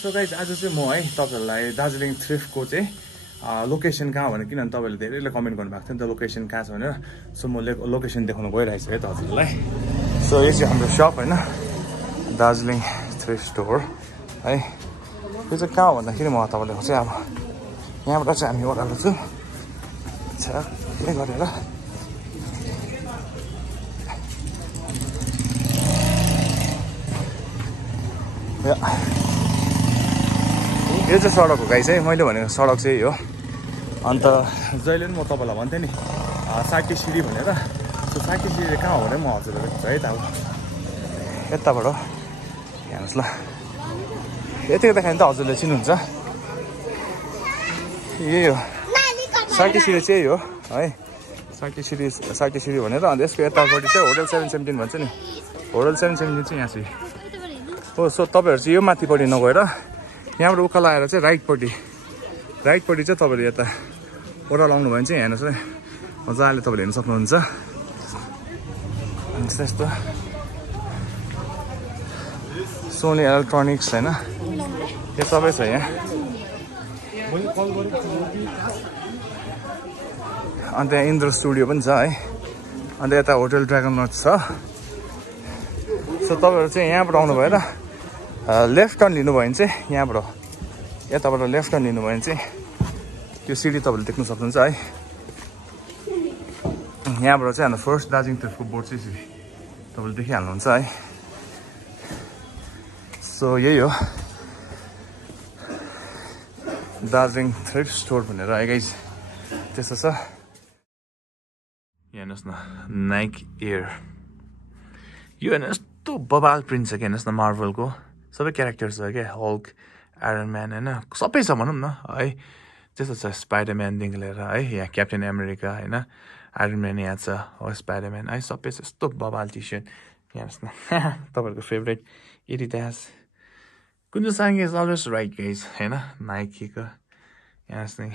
so guys आज चाहिँ म है तपाईहरुलाई दार्जिलिङ थ्रिफ्टको चाहिँ लोकेसन कहाँ हो भने किनभने तपाईहरुले धेरैले कमेन्ट गर्नुभएको थियो नि त लोकेसन कहाँ छ भनेर सो म लोकेसन देखाउन गइरहेको छु है त हजुरलाई सो यो चाहिँ हाम्रो शप हैन दार्जिलिङ थ्रिफ्ट स्टोर है यो चाहिँ कहाँ हो भन्दाखेरि म तपाईलाई चाहिँ अब यहाँबाट चाहिँ हामी ओह्रालो छु के गरेर यो चाहिँ सडक हो गाइस है मैले भनेको सडक चाहिँ हो अन्त जहिले पनि म तपाईलाई भन्थे नि साइके सिडी भनेर सो साइके सिडी कहाँ हो भने म हजुरहरुलाई है त अब यताबाट हेर्नुस् ल यतिको देखायो भने त हजुरले चिन्नुहुन्छ यही हो साइके सिडी चाहिँ हो है साइके सिडी भनेर अन्त यसको यतापट्टि चाहिँ होटल 717 भन्छ नि होटल 717 चाहिँ यहाँ चाहिँ हो सो तपाईहरु चाहिँ यो माथिपट्टि नगएर यहाँबाट उकालो आएर चाहिँ राइटपट्टि चाहिँ तपाईहरु यता ओह्रालो आउनु भयो भने चाहिँ हेर्नुस् है मजाले तपाईले हेर्न सक्नुहुन्छ यस्तो सोनी इलेक्ट्रोनिक्स हैन यो सबै छ यहाँ अन्त यहाँ इन्द्र स्टुडियो पनि छ है अन्त यता होटल ड्रागन लज छ सो तपाईहरु चाहिँ यहाँबाट आउनु भएर लेफ्ट टर्न लिनुभयो भने चाहिँ यहाँबाट यताबाट लेफ्ट टर्न लिनुभयो भने चाहिँ त्यो सिडी तपाईले देख्न सक्नुहुन्छ है यहाँबाट चाहिँ हाम्रो फर्स्ट दार्जिलिङ थ्रिफ्टको बोर्ड चाहिँ तपाईले देखिहाल्नुहुन्छ है सो यही हो दार्जिलिङ थ्रिफ्ट स्टोर भनेर है गाइस त्यस्तो छ हेर्नुहोस् न नाइक एयर यो हेर्नु यस्तो बबाल प्रिन्ट छ क्या हेर्नुहोस् न मार्भलको सबै क्यारेक्टर छ क्या हल्क आयरन म्यान होइन सबै छ भनौँ न है त्यस्तो छ स्पाइडरम्यानदेखि लिएर है यहाँ क्याप्टेन अमेरिका होइन आयरन म्यान यहाँ छ हो स्पाइडरम्यान है सबै छ यस्तो बबाल टी सर्ट हेर्नुहोस् न तपाईँहरूको फेभरेट एडिडास कुन चाहिँ Sang is always right guys होइन नाइकीको हेर्नुहोस् न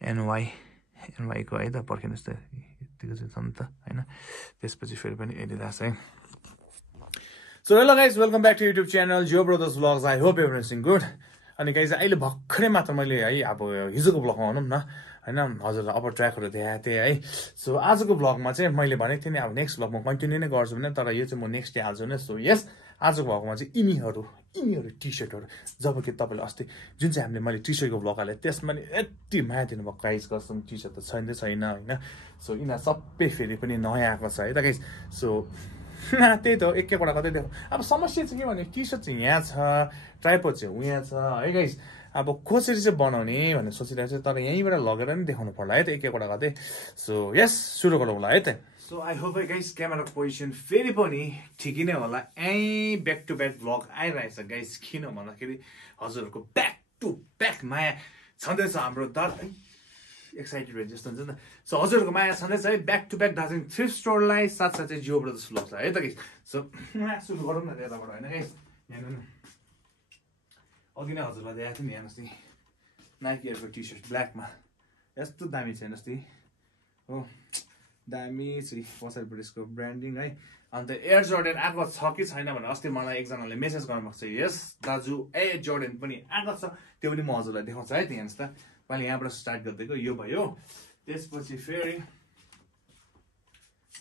एनवाईको है त पर्खिनुहोस् त यतिको चाहिँ छ नि त होइन त्यसपछि फेरि पनि एडिडास है so hello guys welcome back to YouTube channel Jio brothers vlogs I hope everything good अनि गाइज अहिले भर्खरै मात्र मैले है अब हिजोको भ्लगमा भनौँ न होइन हजुरलाई अपर ट्र्याकहरू देखाएको थिएँ है सो आजको भ्लगमा चाहिँ मैले भनेको थिएँ नि अब नेक्स्ट भ्लगमा कन्टिन्यू नै गर्छु भने तर यो चाहिँ म नेक्स्ट डे हाल्छु नि सो यस आजको भ्लगमा चाहिँ यिनीहरू टी सर्टहरू जब कि तपाईँले अस्ति जुन चाहिँ हामीले मैले टी सर्टको भ्लग हालेँ त्यसमा नि यति माया दिनुभएको गाइज कसम टी सर्ट त छैन होइन सो यिनीहरू सबै फेरि पनि नयाँ आएको छ है त गाइज सो त्यही त हो एकवटा कतै देखो अब समस्या चाहिँ के भने टी सर्ट चाहिँ यहाँ छ ट्राइपोड चाहिँ यहाँ छ है गाइज अब कसरी चाहिँ बनाउने भनेर सोचिरहेको छ तर यहीँबाट लगेर नि देखाउनु पर्ला है त एकवटा कतै सो यस सुरु गरौँ होला है त सो आई होप है गाइज क्यामेराको पोजिसन फेरि पनि ठिकै नै होला ब्याक टु ब्याक भ्लग आइरहेछ गाइज किन भन्दाखेरि हजुरहरूको ब्याक टु ब्याक माया छँदैछ हाम्रो एक्साइटेड भयो जस्तो हुन्छ नि त सो हजुरहरूको माया छँदैछ है back to back Darjeeling thrift स्टोरलाई साथसाथै जियो ब्रदर्स भ्लग छ है त गाइज सो सुरु गरौँ न त्यताबाट होइन गाइज हेर्नु अघि नै हजुरलाई देखाएको थिएँ नि हेर्नुहोस् नि नाइकीहरूको टी सर्ट ब्ल्याकमा यस्तो दामी छ हेर्नुहोस् नि हो दामी चाहिँ पछाडिपट्टि यसको ब्रान्डिङ है अन्त एयर जोर्डन आएको छ कि छैन भने अस्ति मलाई एकजनाले मेसेज गर्नुभएको छ यस दाजु एयर जोर्डन पनि आएको छ त्यो पनि म हजुरलाई देखाउँछु है त हेर्नुहोस् त मैले यहाँबाट स्टार्ट गरिदिएको यो भयो त्यसपछि फेरि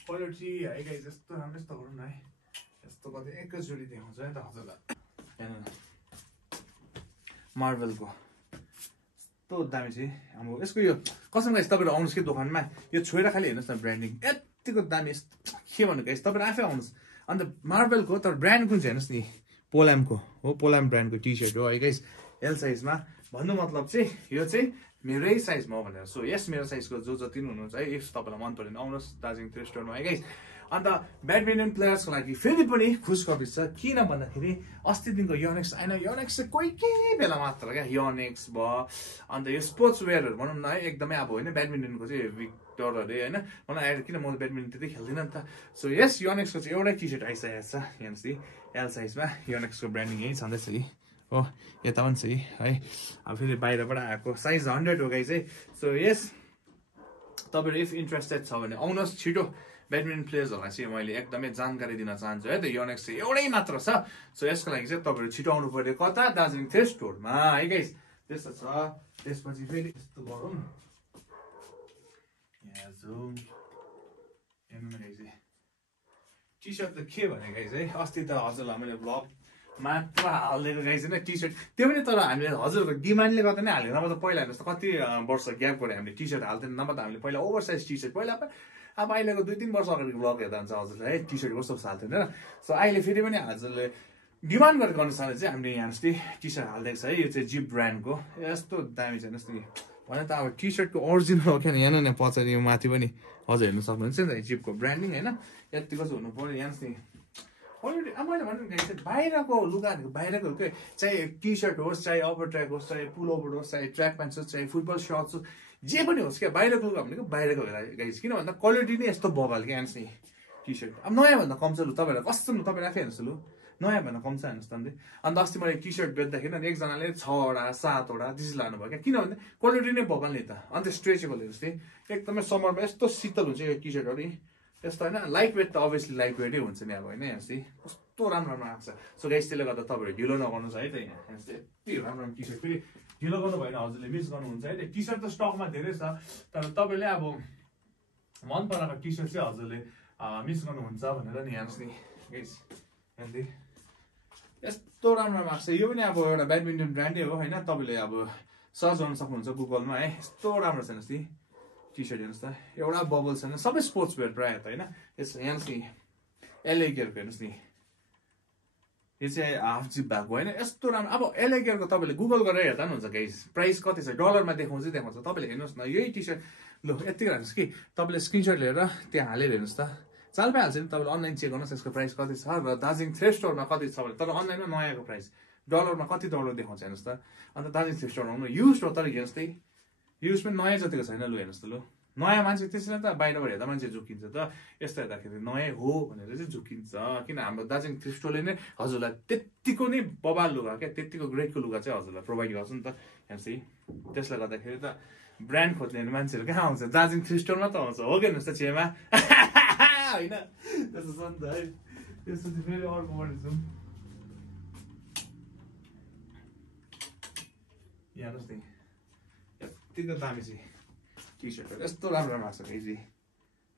क्वालिटी है गाइस यस्तो राम्रो यस्तो गरौँ न है यस्तो कति एकैचोटि देखाउँछु है त हजुरलाई हेर्नु मार्भलको यस्तो दामी चाहिँ अब यसको यो कसम गाइस तपाईँहरू आउनुहोस् कि दोकानमा यो छोएर खालि हेर्नुहोस् न ब्रान्डिङ यतिको दामी के भन्नु गाइस तपाईँहरू आफै आउनुहोस् अन्त मार्भलको तर ब्रान्ड कुन चाहिँ हेर्नुहोस् नि पोलामको हो पोलाम ब्रान्डको टी सर्ट हो है गाइस एल साइजमा भन्नु मतलब चाहिँ यो चाहिँ मेरै साइजमा हो भनेर सो यस मेरो साइजको जो जति पनि हुनुहुन्छ है इफ तपाईँलाई मन पऱ्यो भने आउनुहोस् दार्जिलिङ थ्रिफ्ट स्टोरमा है गाइस अन्त ब्याडमिन्टन प्लेयर्सको लागि फेरि पनि खुसखबरी छ किन भन्दाखेरि अस्तिदेखिको योनेक्स आएन योनेक्स चाहिँ कोही बेला मात्र क्या योनेक्स भयो अन्त यो स्पोर्ट्स वेयरहरू भनौँ न है एकदमै अब होइन ब्याडमिन्टनको चाहिँ विक्टर अरे होइन मलाई आएर किन म ब्याडमिन्टन त्यति खेल्दिनँ नि त सो यस योनेक्सको चाहिँ एउटै टी सर्ट आइसकेको छ हेर्नुहोस् एल साइजमा योनेक्सको ब्रान्डिङ यही छँदैछ हो यता पनि छ है अब फेरि बाहिरबाट आएको साइज 100 हो गाइस है सो यस तपाईँहरू इफ इन्ट्रेस्टेड छ भने आउनुहोस् छिटो ब्याडमिन्टन प्लेयर्सहरूलाई चाहिँ मैले एकदमै जानकारी दिन चाहन्छु है त योनेक्स चाहिँ एउटै मात्र छ सो यसको लागि चाहिँ तपाईँहरू छिटो आउनु पर्यो कता दार्जिलिङ थ्रेड स्टोरमा है गाइस त्यस्तो छ त्यसपछि फेरि यस्तो गरौँ यहाँ जुम टी सर्ट त के भने गाइस है अस्ति त हजुरलाई मैले ब्लग मात्र हालिदिएको गाइस होइन टी सर्ट त्यो पनि तर हामीले हजुरको डिमान्डले गर्दा नै हालेको नभए त पहिला जस्तो कति वर्ष ग्याप गरेर हामीले टी सर्ट हाल्थेन नभए त हामीले पहिला ओभर साइज टी सर्ट पहिला अब अहिलेको 2-3 वर्ष अगाडिको ब्लग हेर्दा हुन्छ हजुरले है टी सर्ट कस्तो हाल्थेन र सो अहिले फेरि पनि हजुरले डिमान्ड गरेको अनुसारले चाहिँ हामीले यहाँ जस्तै टी सर्ट हालिदिएको छ है यो चाहिँ जिप ब्रान्डको यस्तो दामी छ जस्तो भने त अब टी सर्टको ओरिजिनल हो क्या यहाँ न पछाडि यो माथि पनि हजुर हेर्नु सक्नुहुन्छ नि त जिपको ब्रान्डिङ होइन यतिको चाहिँ हुनु पर्यो यहाँ चाहिँ अलरेडी अब मैले भन्नु गाइस बाहिरको लुगाहरूको बाहिरको के चाहे टी सर्ट होस् चाहे अपर ट्र्याक होस् चाहे पुल ओभर होस् चाहे ट्र्याक प्यान्ट होस् चाहे फुटबल सर्ट्स होस् जे पनि होस् क्या बाहिरको लुगा भनेको बाहिरको गाइस किन भन्दा क्वालिटी नै यस्तो बगाल क्या चाहिँ टी सर्ट अब नयाँ भन्दा कम छ लु तपाईँलाई कस्तो लु तपाईँ आफै हेर्नुहोस् लु नयाँ भन्दा कम छ हेर्नुहोस् त अन्त अस्ति मैले टी सर्ट बेच्दाखेरि एकजनाले 6वटा 7वटा त्यसरी लानुभयो क्या किनभने क्वालिटी नै बगाल नि त अन्त स्ट्रेचेबल हेर्नुहोस् नि एकदमै समरमा यस्तो शीतल हुन्छ यो टी सर्टहरू यस्तो होइन लाइट वेट त अभियसली लाइट वेटै हुन्छ नि अब होइन हेर्नुहोस् कस्तो राम्रो राम्रो आएको छ सो गाइस त्यसले गर्दा तपाईँहरू ढिलो नगर्नुहोस् है त यहाँ हेर्नुहोस् यति राम्रो राम्रो टी सर्ट फेरि ढिलो गर्नु भएन हजुरले मिस गर्नुहुन्छ है टी सर्ट त स्टकमा धेरै छ तर तपाईँले अब मन पराएको टी सर्ट चाहिँ हजुरले मिस गर्नुहुन्छ भनेर नि हेर्नुहोस् नि गाइस हेर्दै यस्तो राम्रो भएको छ यो पनि अब एउटा ब्याडमिन्टन ब्रान्डै हो होइन तपाईँले अब सर्च गर्न सक्नुहुन्छ गुगलमा है यस्तो राम्रो छ हेर्नुहोस् नि टी सर्ट हेर्नुहोस् त एउटा बबल छैन सबै स्पोर्ट्स वेयर प्रायः त होइन यस हेर्नुहोस् नि एलए गियरको हेर्नुहोस् नि यो चाहिँ हाफ जिप भएको होइन यस्तो राम्रो अब एलए गियरको तपाईँले गुगल गरेर हेर्दा पनि हुन्छ गाइस प्राइस कति छ डलरमा देखाउँछ तपाईँले हेर्नुहोस् न यही टी सर्ट लु यति हेर्नुहोस् कि तपाईँले स्क्रिनसट लिएर त्यहाँ हालेर हेर्नुहोस् त चाल पाइहाल्छ नि तपाईँले अनलाइन चेक गर्नुहोस् यसको प्राइस कति छ र दार्जिलिङ थ्रेड स्टोरमा कति छ भने तर अनलाइनमा नयाँको प्राइस डलरमा कति डलर देखाउँछ हेर्नुहोस् त अन्त दार्जिलिङ थ्रेड स्टोरमा आउनु युज हो तर हेर्नुहोस् त युज पनि नयाँ जतिको छैन लु हेर्नुहोस् त लु नयाँ मान्छे त्यसरी त बाहिरबाट हेर्दा मान्छे झुकिन्छ त यस्तो हेर्दाखेरि नयाँ हो भनेर चाहिँ झुकिन्छ किन हाम्रो दार्जिलिङ थ्रिफ्ट स्टोरले नै हजुरलाई त्यत्तिको नै बबाल लुगा क्या त्यत्तिको ग्रेडको लुगा चाहिँ हजुरलाई प्रोभाइड गर्छ नि त हेर्नुहोस् त्यसले गर्दाखेरि त ब्रान्ड खोज्ने मान्छेहरू कहाँ आउँछ दार्जिलिङ थ्रिफ्ट स्टोरमा त आउँछ हो कि हेर्नुहोस् त छेमा होइन त्यस्तो छ नि त है त्यसपछि फेरि अर्कोबाट जाउँ हेर्नुहोस् नि यत्तिको दामी चाहिँ टी सर्टहरू यस्तो राम्रो राम्रो छ फेरि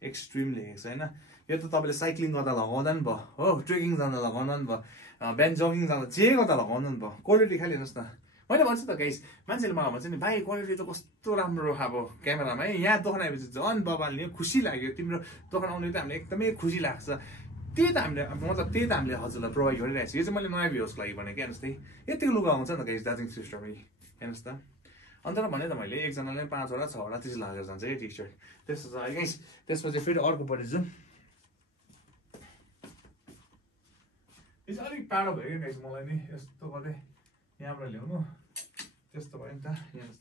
एक्सट्रिम लेखेको छ होइन यो त तपाईँले साइक्लिङ गर्दा लगाउँदा नि भयो हो ट्रेकिङ जाँदा लगाउँदा नि भयो बिहान जगिङ जाँदा जे गर्दा लगाउँदा नि भयो क्वालिटी खालि हेर्नुहोस् न मैले भन्छु त गाइस मान्छेले मलाई भन्छ नि भाइ क्वालिटी त कस्तो राम्रो अब क्यामेरामा है यहाँ दोकान आएपछि झन् बबाल नि खुसी लाग्यो तिम्रो दोकान आउने त हामीलाई एकदमै खुसी लाग्छ त्यही त हामीले मतलब त्यही त हामीले हजुरलाई प्रोभाइड गरिरहेको छ यो चाहिँ मैले नयाँ भ्युजको लागि भनेको हेर्नुहोस् त यतिको लुगा आउँछ नि त गाइस दार्जिलिङ सिस्टमै हेर्नुहोस् त अन्त भने त मैले एकजनाले 5वटा 6वटा त्यसरी लागेर जान्छ है टी सर्ट त्यस्तो छ है गाइस त्यसपछि फेरि अर्कोपट्टि जाउँ यो चाहिँ अलिक टाढो भयो क्या गाइस मलाई नि यस्तो गर्दै यहाँबाट ल्याउनु त्यस्तो भयो नि त हेर्नुहोस्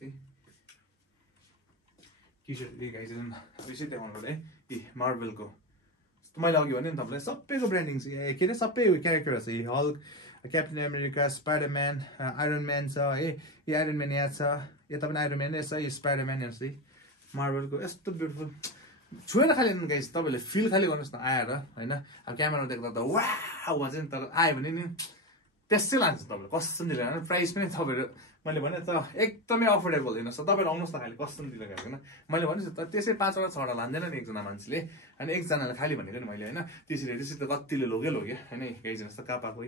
टी सर्ट गाइस बेसी देखाउनु पर्यो है यी मार्बलको मैले अघि भने नि तपाईँलाई सबैको ब्रान्डिङ छ के अरे सबै क्यारेक्टरहरू छ यी Hulk captain America Spider-Man iron man छ है यो आइरन म्यान यहाँ छ यता पनि आइरन म्यान छ यो स्पाइडरम्यान हेर्नुहोस् है मार्बलको यस्तो ब्युटिफुल छुएर खालि गाइस तपाईँले फिल खालि गर्नुहोस् न आएर होइन अब क्यामेरा देख्दा त वाउ भन्छ नि तर आयो भने नि त्यसै लान्छ तपाईँले कस्तो दिएर प्राइस पनि तपाईँहरू मैले भने त एकदमै अफोर्डेबल हेर्नुहोस् त तपाईँहरू आउनुहोस् न खालि कस्तो दिएर गएको होइन मैले भनेको त त्यसै 5वटा 6वटा लाँदैन नि एकजना मान्छेले अनि एकजनाले खालि भनेको नि मैले होइन त्यसरी त कतिले लग्यो होइन गाइस हेर्नुहोस् त कहाँ पाएको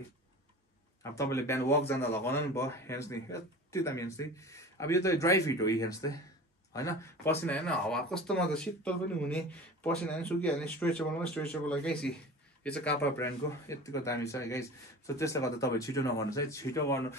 अब तपाईँले बिहान वक जाँदा लगाउनु नि भयो हेर्नुहोस् नि यति दामी हेर्नुहोस् है अब यो त ड्राई फिट हो हेर्नुहोस् त होइन पसिना होइन हावा कस्तो मजा शीतल पनि हुने पसिना पनि सुकिहाल्ने स्ट्रेचेबल गाइस यो चाहिँ कापा ब्रान्डको यतिको दामी छ गाइस सो त्यसले गर्दा तपाईँ छिटो नगर्नुहोस् है छिटो आउनु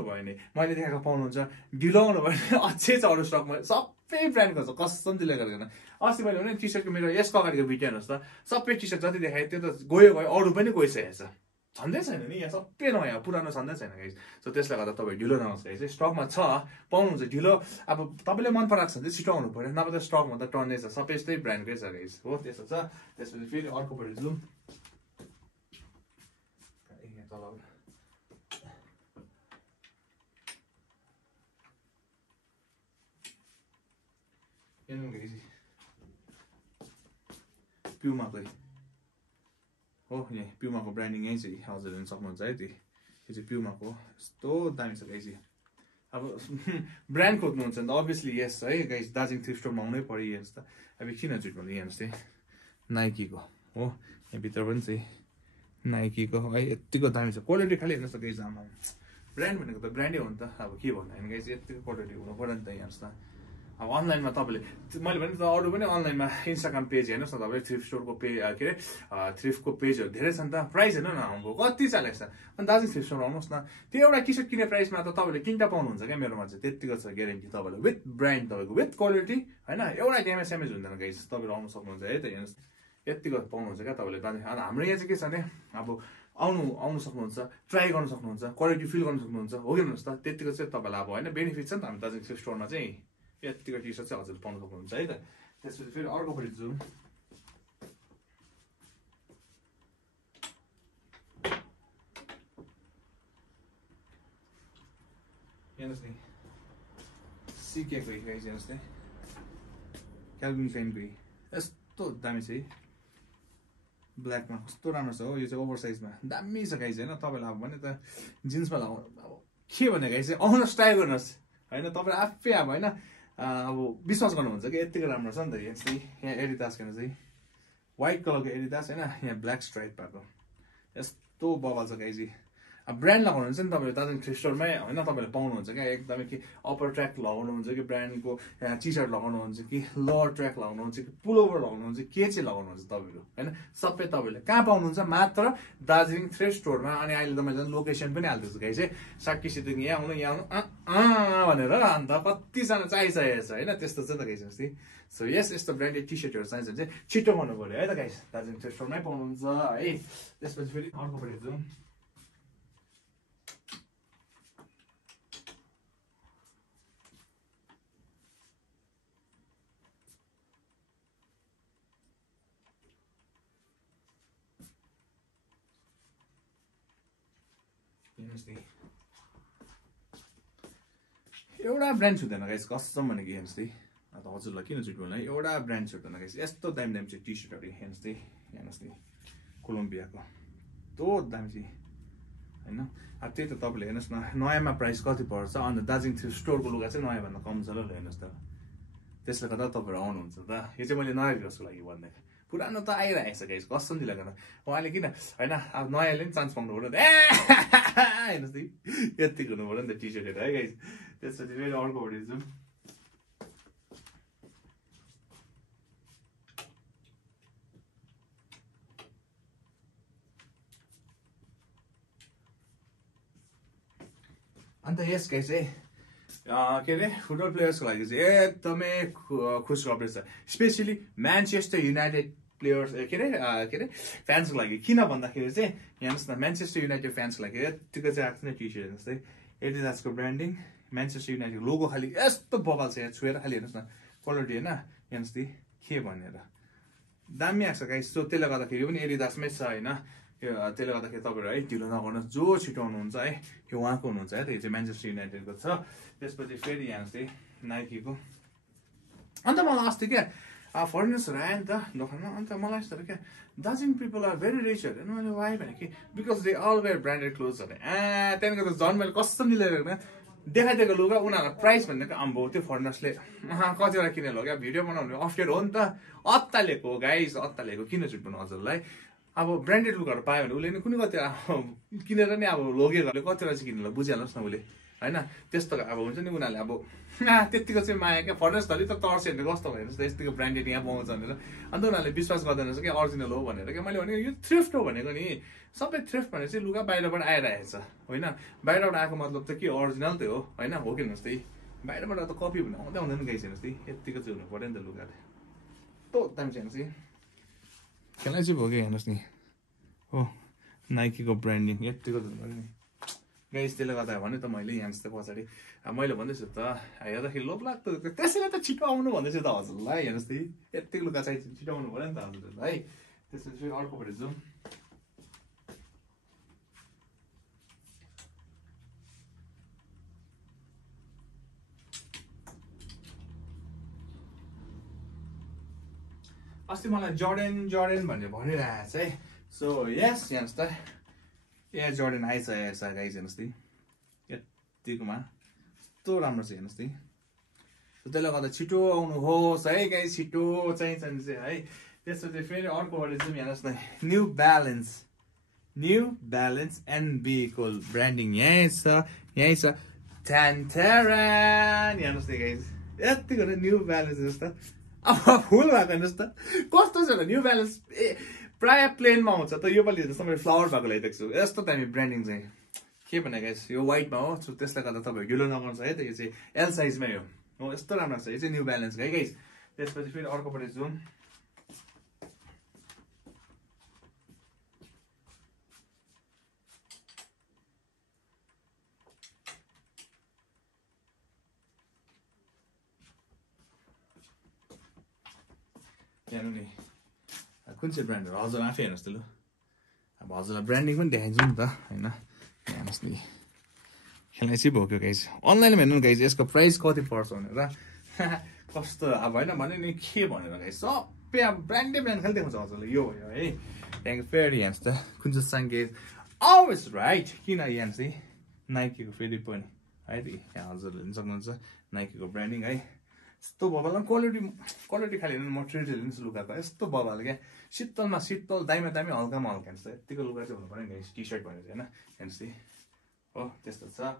भयो भने मैले देखाएको पाउनुहुन्छ ढिलो आउनु भयो भने अझै छ अरू स्टकमा सबै ब्रान्डको छ कसम दिले गरेर अस्ति मैले भने टी सर्टको मेरो यसको अगाडिको भिडियो हेर्नुहोस् त सबै टी सर्ट जति देखाएँ त्यो त गयो अरू पनि गइसकेको छ छँदै छैन नि यहाँ सबै नयाँ पुरानो छँदै छैन गाइस सो त्यसले गर्दा तपाईँ ढिलो नआउँछ गाइस स्टकमा छ पाउनुहुन्छ ढिलो अब तपाईँले मन पराएको छ भने चाहिँ छिटो आउनु पऱ्यो नभए त स्टकमा त टन्नै छ सबै यस्तै ब्रान्डकै छ गाइस हो त्यस्तो छ त्यसपछि फेरि अर्कोपट्टि जाउँ प्युमाको हो यहाँ प्युमाको ब्रान्डिङ यही चाहिँ हजुर हेर्न सक्नुहुन्छ है त्यो यो चाहिँ प्युमाको यस्तो दामी छ गाइस अब ब्रान्ड खोज्नुहुन्छ भने त अभियसली यस है गाइस दार्जिलिङ थ्रिफ्ट स्टोरमा आउनै पर्यो हेर्नुहोस् त अब किन झुट भन्नु हेर्नुहोस् त्यही नाइकीको हो यहाँभित्र पनि चाहिँ नाइकीको है यतिको दामी छ क्वालिटी खालि हेर्नुहोस् त गाइस आमा ब्रान्ड भनेको त ब्रान्डै हो नि त अब के भन्नु होइन गाइस यतिको क्वालिटी हुनु पर्यो नि त हेर्नुहोस् त अब अनलाइनमा तपाईँले मैले भने त अरू पनि अनलाइनमा इन्स्टाग्राम पेज हेर्नुहोस् न तपाईँले थ्रिफ्ट स्टोरको पेज के अरे थ्रिफ्टको पेजहरू धेरै छ नि त प्राइस हेर्नु न हाम्रो कति चालेको छ अनि दार्जिलिङ थ्रिफ्ट स्टोर आउनुहोस् न त्यो एउटा टी सर्ट किन्ने प्राइसमा त तपाईँले 3टा पाउनुहुन्छ क्या मेरोमा चाहिँ त्यतिको छ ग्यारेन्टी तपाईँलाई विथ ब्रान्ड तपाईँको विथ क्वालिटी होइन एउटा ड्यामेज स्यामेज हुँदैन गाइस तपाईँले आउनु सक्नुहुन्छ है त हेर्नुहोस् यतिको पाउनुहुन्छ क्या तपाईँले दार्जिलिङ अनि हाम्रो यहाँ चाहिँ के छ भने अब आउनु सक्नुहुन्छ ट्राई गर्नु सक्नुहुन्छ क्वालिटी फिल गर्नु सक्नुहुन्छ हो कि भन्नुहोस् त त्यतिको चाहिँ तपाईँलाई अब होइन बेनिफिट छ नि त हामी दार्जिलिङ थ्रिफ्ट स्टोरमा चाहिँ यतिको टी सर्ट चाहिँ हजुर पाउनु सक्नुहुन्छ है त त्यसपछि फेरि अर्कोपट्टि जाउँ हेर्नुहोस् नि सिकेको गाइस हेर्नुहोस् त क्याल्भिन क्लाइनको यस्तो दामी छ है ब्ल्याकमा कस्तो राम्रो छ हो यो चाहिँ ओभर साइजमा दामी छ गाइस होइन तपाईँलाई अब भने त जिन्समा लगाउनु अब के भने गाइस चाहिँ आउनुहोस् ट्राई गर्नुहोस् होइन तपाईँले आफै अब होइन अब विश्वास गर्नुहुन्छ कि यतिको राम्रो छ नि त यहाँ एडिदास हेर्नु चाहिँ व्हाइट कलरको एडिदास होइन यहाँ ब्ल्याक स्ट्राइप भएको यस्तो बबल छ गाइस अब ब्रान्ड लगाउनुहुन्छ नि तपाईँले दार्जिलिङ थ्रिफ्ट स्टोरमै होइन तपाईँले पाउनुहुन्छ क्या एकदमै कि अप्पर ट्र्याक लगाउनुहुन्छ कि ब्रान्डको टी सर्ट लगाउनुहुन्छ कि लोवर ट्र्याक लगाउनुहुन्छ कि पुलोभर लगाउनुहुन्छ के चाहिँ लगाउनुहुन्छ तपाईँहरू होइन सबै तपाईँले कहाँ पाउनुहुन्छ मात्र दार्जिलिङ थ्रिफ्ट स्टोरमा अनि अहिले त मैले लोकेसन पनि हालिदिएको छु गाइस चाहिँ साक्की सिद्धिङ यहाँ आउनु भनेर अन्त कतिजना चाहिसकेको छ होइन त्यस्तो छ नि त गाइस अस्ति सो यस्तो ब्रान्डेड टी सर्टहरू चाहिन्छ भने चाहिँ छिटो गर्नु पऱ्यो है त गाइस दार्जिलिङ थ्रिफ्ट स्टोरमै पाउनुहुन्छ है त्यसपछि फेरि अर्कोपट्टि जाउँ एउटा ब्रान्ड छुँदैन गाइस कसम भनेको हेर्नुहोस् त्यही अन्त हजुरलाई किन झुट भन्नु है एउटा ब्रान्ड छुट्दैन गाइस यस्तो दामी दामी चाहिँ टी सर्टहरू हेर्नुहोस् त्यही हेर्नुहोस् त्यही कोलम्बियाको यस्तो दामी चाहिँ होइन अब त्यही त तपाईँले हेर्नुहोस् न नयाँमा प्राइस कति पर्छ अन्त दार्जिलिङ थ्रिफ्ट स्टोरको लुगा चाहिँ नयाँभन्दा कम छ ल हेर्नुहोस् त त्यसले गर्दा तपाईँहरू आउनुहुन्छ त यो चाहिँ मैले नयाँ भिडियोसको लागि भनेको पुरानो त आइरहेको छ गाइस कसम दिलाएको उहाँले किन होइन अब नयाँले पनि चान्स पाउनु पऱ्यो हेर्नुहोस् त यतिको हुनु पऱ्यो नि त टी सर्टहरू है गाइस त्यसपछि फेरि अर्कोपट्टि जाउँ अन्त यस गाइस है के अरे फुटबल प्लेयर्सको लागि चाहिँ एकदमै खुसखबरी छ स्पेसली म्यान्चेस्टर युनाइटेड प्लेयर्स के अरे फ्यान्सको लागि किन भन्दाखेरि चाहिँ हेर्नुहोस् न म्यान्चेस्टर युनाइटेड फ्यान्सको लागि यतिको चाहिँ आएको छ नि टी सर्ट हेर्नुहोस् है एडिडासको ब्रान्डिङ म्यान्चेस्टर युनाइटेड लोगो खालि यस्तो बबाल छ यहाँ छुएर खालि हेर्नुहोस् न क्वालिटी होइन हेर्नुहोस् त के भनेर दामी आएको छ गाइस सो त्यसले गर्दाखेरि पनि एडिडासमै छ होइन यो त्यसले गर्दाखेरि तपाईँहरू है ढिलो नगर्नुहोस् जो छिटो आउनुहुन्छ है यो उहाँको हुनुहुन्छ है त यो चाहिँ म्यान्चेस्टर युनाइटेडको छ त्यसपछि फेरि हेर्नुहोस् है नाइकीको अन्त मलाई अस्ति क्या फरेनर्सहरू आयो नि त दोकानमा अन्त मलाई यस्तो क्या Darjeeling people are very rich अरे मैले वाइ भने कि because they all wear branded clothes अरे त्यहाँदेखिको त झन् मैले कस्तो मिलेर देखाइदिएको लुगा उनीहरूको प्राइस भनेको आम्बो त्यो फरेनर्सले कतिवटा किनेर लग्यो भिडियो बनाउनु अप्ठ्यारो हो नि त अत्तालिएको गाइस अत्तालिएको किन छुट भन्नु हजुरलाई अब ब्रान्डेड लुगाहरू पायो भने उसले नि कुनै कति किनेर नि अब लगेर कतिवटा चाहिँ किनेर बुझिहाल्नुहोस् न उसले होइन त्यस्तो अब हुन्छ नि उनीहरूले अब त्यतिको चाहिँ माया क्या फरेनर्सहरूले त तर्स्यो भने कस्तो हेर्नुहोस् त यतिको ब्रान्डेड यहाँ पाउँछ भनेर अन्त उनीहरूले विश्वास गर्दैन रहेछ कि अरिजिनल हो भनेर क्या मैले भनेको यो थ्रिफ्ट हो भनेको नि सबै थ्रिफ्ट भने चाहिँ लुगा बाहिरबाट आइरहेको छ होइन बाहिरबाट आएको मतलब त के अरिजिनल त हो होइन हो कि हेर्नुहोस् त बाहिरबाट त कपी भने आउँदै आउँदैन गइस हेर्नुहोस् त यतिको चाहिँ हुनु पऱ्यो नि त लुगा त दामी चाहिँ हेर्नुहोस् खेलाइ चाहिँ भयो कि हेर्नुहोस् नि हो नाइकीको ब्रान्डिङ यतिको हुनु पऱ्यो नि गाइस त्यसले गर्दा भने त मैले यहाँ जस्तो पछाडि मैले भन्दैछु त हेर्दाखेरि लोभ लाग्दो त्यसैले त छिटो आउनु भन्दैछु त हजुरलाई हेर्नुहोस् त यतिको लुगा चाहिँ छिटो आउनु पऱ्यो नि त हजुरलाई है त्यसपछि फेरि अर्कोपट्टि जाउँ अस्ति मलाई जर्डन भनेर भनिरहेको छ है सो यस हेर्नुहोस् त ए जर्डन आइसकेको छ गाइज हेर्नुहोस् त यतिकोमा कस्तो राम्रो छ हेर्नुहोस् त त्यसले गर्दा छिटो आउनुहोस् है गाइज छिटो चाहिन्छ है त्यसपछि फेरि अर्कोबाट चाहिँ हेर्नुहोस् न न्यू ब्यालेन्स एनबी को ब्रान्डिङ यहीँ छ ट्यान्टारान हेर्नुहोस् त गाइज यतिको न्यू ब्यालेन्स हेर्नुहोस् त अब फुल भएको हेर्नुहोस् त कस्तो छ न्यू ब्यालेन्स प्राय प्लेनमा आउँछ त योपालि मैले फ्लावर भएको ल्याइदिएको छु यस्तो दामी ब्रान्डिङ चाहिँ के भने गाइस यो व्हाइटमा हो सो त्यसले गर्दा तपाईहरु गिलो नगर्नुहोस् है त यो चाहिँ एल साइजमै हो यस्तो राम्रो छ यो चाहिँ न्यू ब्यालेन्स है गाइस त्यसपछि फेरि अर्कोपट्टि जाउँ हेर्नु नि कुन चाहिँ ब्रान्ड हो हजुर आफै हेर्नुहोस् त लु अब हजुरलाई ब्रान्डिङ पनि देखाइदिन्छु नि त होइन हेर्नुहोस् नि खेलाइसी भोग्यो गाइस अनलाइनमा हेर्नु गाइस यसको प्राइस कति पर्छ भनेर कस्तो अब होइन भने नि के भनेर गाइस सबै अब ब्रान्ड खालि देखाउँछ हजुरले यो भयो है त्यहाँको फेरि हेर्नुहोस् त कुन चाहिँ सङ्गीत अलवेज राइट किन यहाँ चाहिँ नाइकीको फेरि पनि है यहाँ हजुरले लिन सक्नुहुन्छ नाइकीको ब्रान्डिङ है यस्तो बबाल क्वालिटी खाली हेर्नु मटेरियल लिन्छु लुगाको यस्तो बबाल क्या शीतल दाइमा हल्कामा हल्का हेर्नुहोस् त यतिको लुगा चाहिँ हुनु पर्यो नि टी सर्ट भनेर होइन हेर्नुहोस् हो त्यस्तो छ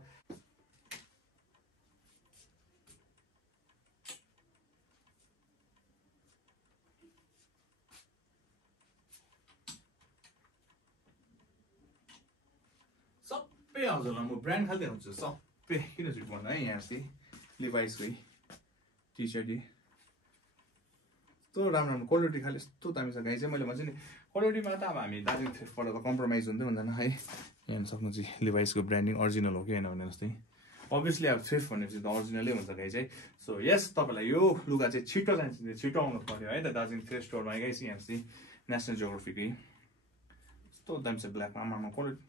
सबै हजुरलाई म ब्रान्ड खालि हुन्छु सबै किन झुट भन्नु है यहाँ चाहिँ लिभाइसको टी सर्ट यस्तो राम्रो क्वालिटी खालि यस्तो दामी छ गाई चाहिँ मैले भन्छु नि क्वालिटीमा त अब हामी दार्जिलिङ थ्रिफ्टबाट त कम्प्रोमाइज हुँदै हुँदैन है यहाँ सक्नु चाहिँ लिभाइसको ब्रान्डिङ ओरिजिनल हो कि होइन भने जस्तै अभियसली अब थ्रिफ्ट भनेपछि त ओरिजिनलै हुन्छ गाई चाहिँ सो यस तपाईँलाई यो लुगा चाहिँ छिटो चाहिन्छ छिटो आउनु पर्यो है त दार्जिलिङ थ्रिफ्ट स्टोरमा गाई चाहिँ यहाँ चाहिँ नेसनल जियोग्राफीकै यस्तो दामी छ ब्ल्याकमा आमामा क्वालिटी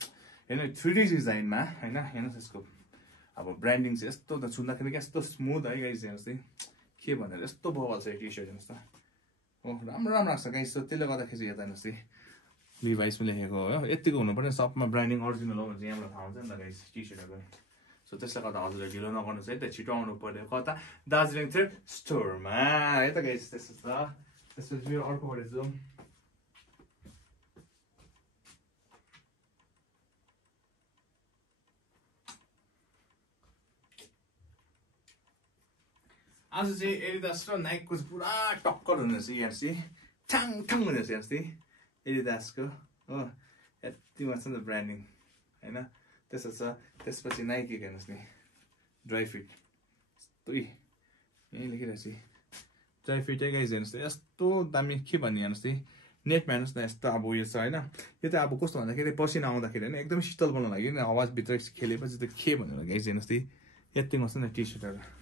हेर्नु 3D डिजाइनमा होइन हेर्नुहोस् यसको अब ब्रान्डिङ चाहिँ यस्तो त छुँदाखेरि क्या यस्तो स्मुथ है गाई चाहिँ हेर्नुहोस् के भनेर यस्तो बवाल छ टी सर्ट हेर्नुहोस् त हो राम्रो लाग्छ गाई सो त्यसले गर्दाखेरि चाहिँ यता हेर्नुहोस् लिभाइस पनि लेखेको हो यतिको हुनु पर्ने सबमा ब्रान्डिङ ओरिजिनल हो भने चाहिँ यहाँबाट थाहा हुन्छ नि त गाई टी सर्टहरू सो त्यसले गर्दा हजुरले ढिलो नगर्नुहोस् है त छिटो आउनु पर्यो कता दार्जिलिङ थ्रिफ्ट स्टोरमा है त गाई त्यस्तो छ त्यसपछि फेरि अर्कोपट्टि जाउँ आज चाहिँ एडिदास र नाइकको चाहिँ पुरा टक्कर हुँदैछ यहाँ चाहिँ ठाङ हुँदैछ यहाँ चाहिँ एडिदासको हो यति मजा नि त ब्रान्डिङ होइन त्यस्तो छ त्यसपछि नाइकीको हेर्नुहोस् नि ड्राई फिट यस्तो यहीँ लेखिरहेको छु ड्राई फिटै गाइज हेर्नुहोस् त यस्तो दामी के भन्ने हेर्नुहोस् त नेटमा हेर्नुहोस् न यस्तो अब उयो छ होइन यो त अब कस्तो भन्दाखेरि पसिना आउँदाखेरि होइन एकदमै शीतल बनाउनु लाग्यो नि आवाजभित्र खेलेपछि त के भनेर गाइज हेर्नुहोस् त यति मस्त नि टी सर्टहरू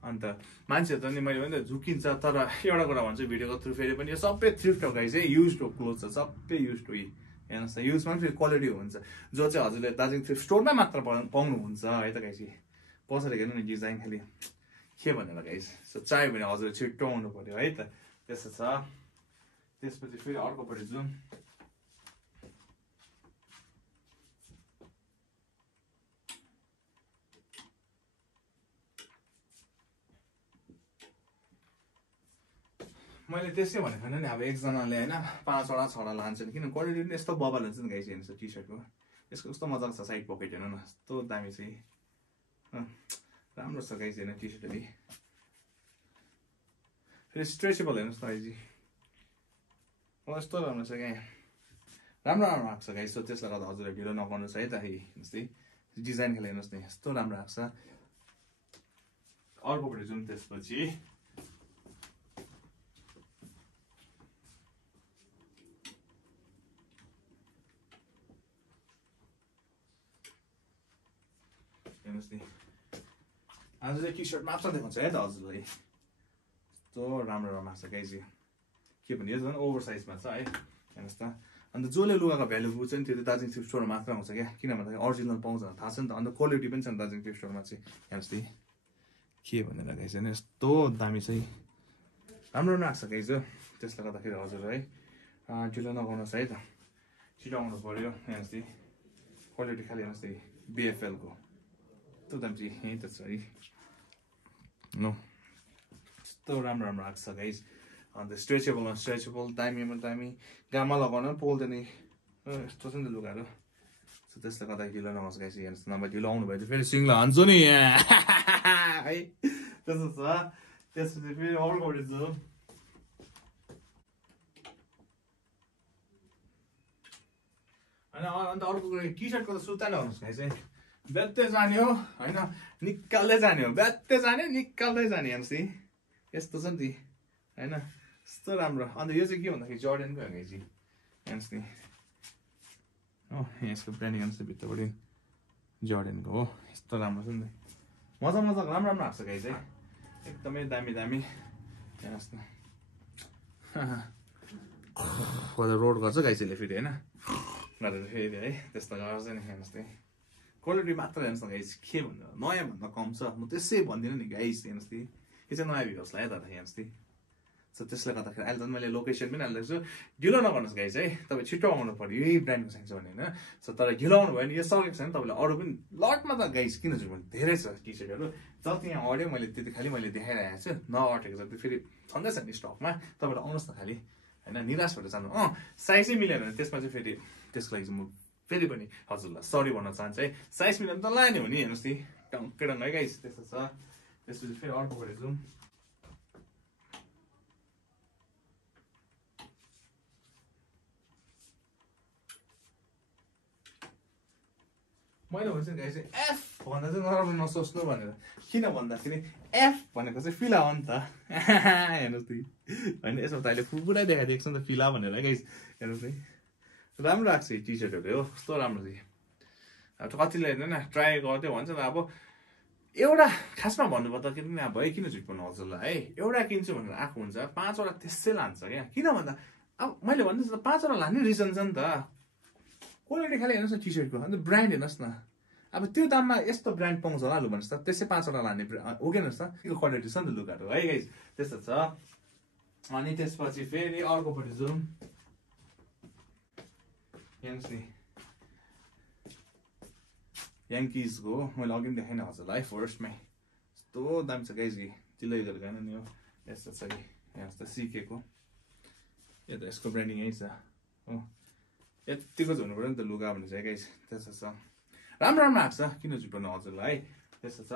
अन्त मान्छेहरू त नि मैले भने झुकिन्छ तर एउटा कुरा भन्छु भिडियोको थ्रु फेरि पनि यो सबै थ्रिफ्ट हो गाई चाहिँ युज हो क्लोथ छ सबै युज हो हेर्नुहोस् त युजमा पनि फेरि क्वालिटी हुन्छ जो चाहिँ हजुरले दार्जिलिङ थ्रिफ्ट स्टोरमा मात्र पाउनुहुन्छ है त गाई चाहिँ पछाडि हेर्नु नि डिजाइन खालि के भनेर गाई सो चाहियो भने हजुर छिट्टो आउनु पर्यो है त त्यस्तो छ त्यसपछि फेरि अर्कोपट्टि जाउँ मैले त्यसै भनेको होइन नि अब एकजनाले होइन 5वटा 6वटा लान्छन् किन क्वालिटी पनि यस्तो बबाल हुन्छ नि गाई चाहिँ हेर्नुहोस् टी सर्टको यसको कस्तो मजाको छ साइड पकेट हेर्नु न यस्तो दामी चाहिँ राम्रो छ गाई चाहिँ होइन टी सर्टहरू फेरि स्ट्रेचेबल हेर्नुहोस् न गाई हो यस्तो राम्रो छ क्या राम्रो आएको छ गाई सो त्यसले गर्दा हजुरले ढिलो नगर्नुहोस् है त हेर्नुहोस् डिजाइन खेल हेर्नुहोस् न यस्तो राम्रो आएको छ अर्कोपट्टि जाउँ त्यसपछि हेर्नुहोस् नि आज चाहिँ टी सर्ट मात्र देखाउँछ है त हजुरलाई यस्तो राम्रो आएको छ गाई चाहिँ के भन्ने यो झन् ओभर साइजमा छ है हेर्नुहोस् त अन्त जसले लुगाको भ्यालु बुझ्छ नि त्यो त दार्जिलिङ थ्रिफ्ट स्टोरमा मात्र आउँछ क्या किन भन्दाखेरि ओरिजिनल पाउँछ थाहा छ नि त अन्त क्वालिटी पनि छ नि दार्जिलिङ थ्रिफ्ट स्टोरमा चाहिँ हेर्नुहोस् त के भनेर गाई चाहिँ यस्तो दामी चाहिँ राम्रो लाग्छ गाइज हो त्यसले गर्दाखेरि हजुर है ढिलो नगर्नुहोस् है त छिटो आउनु पर्यो हेर्नुहोस् क्वालिटी खालि हेर्नुहोस् BFL को त्यो दाम चाहिँ यहीँ त छ है नो यस्तो राम्रो राम्रो आएको छ गाइज अन्त स्ट्रेचेबल दामी घाममा लगाउन पनि पोल्दैन यस्तो छ नि त लुगाहरू सो त्यसले गर्दा ढिलो नहोस् गाइज हेर्नुहोस् नभए ढिलो आउनु भयो फेरि सिङ्ला हान्छु नि यहाँ है त्यस्तो छ त्यसपछि फेरि अर्कोपट्टि जाउँ अन्त अर्को कुरा टी सर्टको त सुत्ता नहुनुहोस् गाइज है बेत्तै जाने हो होइन निकाल्दै जाने हो बेत्तै जाने निकाल्दै जाने हेर्नुहोस् नि यस्तो छ नि होइन यस्तो राम्रो अन्त यो चाहिँ के भन्दाखेरि जर्डनको हो गाइज हेर्नुहोस् नि हो यसको ब्रान्डिङ हेर्नुहोस् भित्रबाट जर्डनको हो यस्तो राम्रो छ नि मजाको राम्रो आएको छ गाइज है एकदमै दामी हेर्नुहोस् न रोड गर्छ गाइजले फेरि होइन गरेर फेरि है त्यस्तो गर्छ नि हेर्नुहोस् त क्वालिटी मात्र हेर्नुहोस् न गाइज के भन्नु नयाँ भन्दा कम छ म त्यसै भन्दिनँ नि गाइज हेर्नुहोस् यो चाहिँ नयाँ भ्युवर्सलाई है त हेर्नुहोस् सो त्यसले गर्दाखेरि अहिले त मैले लोकेसन पनि हालिदिएको छु ढिलो नगर्नुहोस् गाइज है तपाईँ छिटो आउनु पऱ्यो यही ब्रान्डको चाहिन्छ भने होइन सो तर ढिलो आउनु भयो नि यो सकेको छैन तपाईँले अरू पनि लटमा त गाइज किन छु भने धेरै छ टी सर्टहरू जति यहाँ अड्यो मैले त्यति खालि मैले देखाइरहेको छु नअटेको जति फेरि छँदैछ नि स्टकमा तपाईँले आउनुहोस् न खालि होइन निराश भएर जानु साइजै मिलेन भने त्यसमा चाहिँ फेरि त्यसको लागि चाहिँ म फेरि पनि हजुरलाई सरी भन्न चाहन्छु है साइज मिलाएर त लाने हो नि हेर्नुहोस् नि टङ्कै है गाइस त्यस्तो छ त्यसपछि फेरि अर्कोपट्टि जाउँ मैले भन्छ गाइस एफ भन्दा चाहिँ नराम्रो नसोच्नु भनेर किन भन्दाखेरि एफ भनेको चाहिँ फिला हो नि त हेर्नुहोस् नि होइन यसमा त अहिले पुरै देखाइदिएको छ नि त फिला भनेर गाइस हेर्नुहोस् नि राम्रो लाग्छ टी सर्टहरू हो कस्तो राम्रो थियो अब कतिले होइन ट्राई गर्थ्यो भन्छ नि अब एउटा खासमा भन्नुपर्दाखेरि पनि अब है किन झुक्नु हजुरलाई है एउटा किन्छु भनेर आएको हुन्छ 5 वटा त्यसै लान्छ क्या किन भन्दा अब मैले भन्दैछु त 5 वटा लाने रिजन छ नि त क्वालिटी खालि हेर्नुहोस् न टी सर्टको अन्त ब्रान्ड हेर्नुहोस् न अब त्यो दाममा यस्तो ब्रान्ड पाउँछ होला लु भन्नुहोस् त त्यसै 5 वटा लाने हो कि हेर्नुहोस् त त्यो क्वालिटी छ नि त लुगाहरू है गाइस त्यस्तो छ अनि त्यसपछि फेरि अर्कोपट्टि जाउँ हेर्नुहोस् नि याङ्किजको मैले अघि पनि देखाएन हजुरलाई फर्स्टमै यस्तो दामी छ गाइज चिल्लै गरेको होइन नि हो यस्तो छ कि यहाँ त सिकेको यो त यसको ब्रान्डिङ यही छ हो यतिको झुन्नु पऱ्यो नि त लुगा भन्ने चाहिँ गाइज त्यस्तो छ राम्रो आएको छ किन झुप्पाउनु हजुरलाई है त्यस्तो छ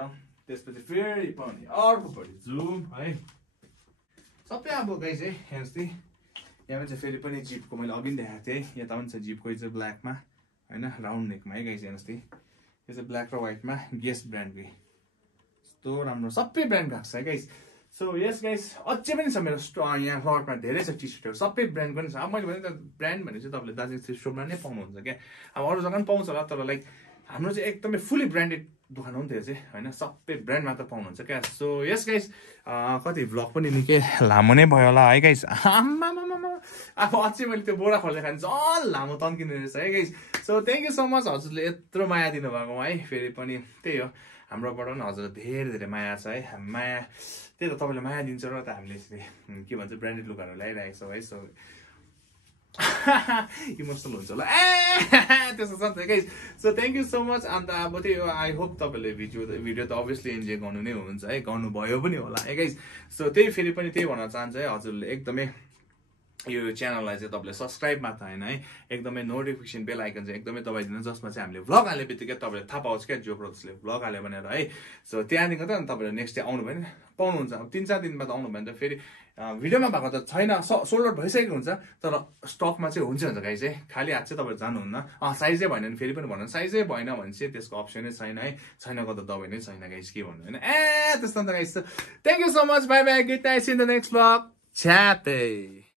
त्यसपछि फेरि पाउने अर्कोपट्टि जाउँ है सबै अब गाइज है हेर्नुहोस् नि यहाँ चाहिँ फेरि पनि जिपको मैले अघि पनि देखाएको थिएँ है यता पनि छ जिपको यो चाहिँ ब्ल्याकमा होइन राउन्ड नेकमा है गाइज हेर्नुहोस् नि यो चाहिँ ब्ल्याक र व्हाइटमा गेस ब्रान्डकै यस्तो राम्रो सबै ब्रान्डको आएको छ है गाइज सो यस गाइज अझै पनि छ मेरो यहाँ लटमा धेरै छ टी सर्टहरू सबै ब्रान्ड पनि छ अब मैले भने त ब्रान्ड भने चाहिँ तपाईँले दार्जिलिङ थ्रिफ्ट स्टोरमा नै पाउनुहुन्छ क्या अब अरू जग्गा पनि पाउँछ होला तर लाइक हाम्रो चाहिँ एकदमै फुल्ली ब्रान्डेड दोकान हो नि त्यो चाहिँ होइन सबै ब्रान्ड मात्र पाउनुहुन्छ क्या सो यस गाइज कति भ्लग पनि निकै लामो नै भयो होला है गाइज अब अझै मैले त्यो बोरा खोल्दै खाने झन् लामो तन्किने रहेछ है guys so thank you so much हजुरले यत्रो माया दिनुभएको है फेरि पनि त्यही हो हाम्रोबाट पनि हजुरलाई धेरै माया छ है माया त्यही त तपाईँले माया दिन्छ र त हामीले यसरी के भन्छ ब्रान्डेड लुगाहरू ल्याइरहेको छौँ है सो इमोसनल हुन्छ होला त्यस्तो छ नि त guys so thank you so much अन्त अब त्यही हो आई होप तपाईँले भिडियो त अभियसली इन्जोय गर्नु नै हुन्छ है गर्नुभयो पनि होला है गाइज सो त्यही फेरि पनि त्यही भन्न चाहन्छु है हजुरले एकदमै यो च्यानललाई चाहिँ तपाईँले सब्सक्राइब मात्र होइन है एकदमै नोटिफिकेसन बेल आइकन चाहिँ एकदमै दबाइदिनु जसमा चाहिँ हामीले भ्लग हाले बित्तिकै तपाईँले थाहा पाउँछ क्या जो ब्रोथर्सले भ्लग हाल्यो भनेर है सो त्यहाँदेखिको त तपाईँले नेक्स्ट डे आउनु भयो नि पाउनुहुन्छ अब 3-4 दिन बाद आउनु भयो भने त फेरि भिडियोमा भएको त छैन सोल्ड आउट भइसकेको हुन्छ तर स्टकमा चाहिँ हुन्छ गाइस है खाली हात चाहिँ तपाईँहरू जानुहुन्न साइजै भएन भने फेरि पनि भन्नु साइजै भएन भने चाहिँ त्यसको अप्सनै छैन है छैनको त दबाई नै छैन गाइस के भन्नु होइन त्यस्तो त guys thank you so much bye bye good night in the next vlog छ्यातै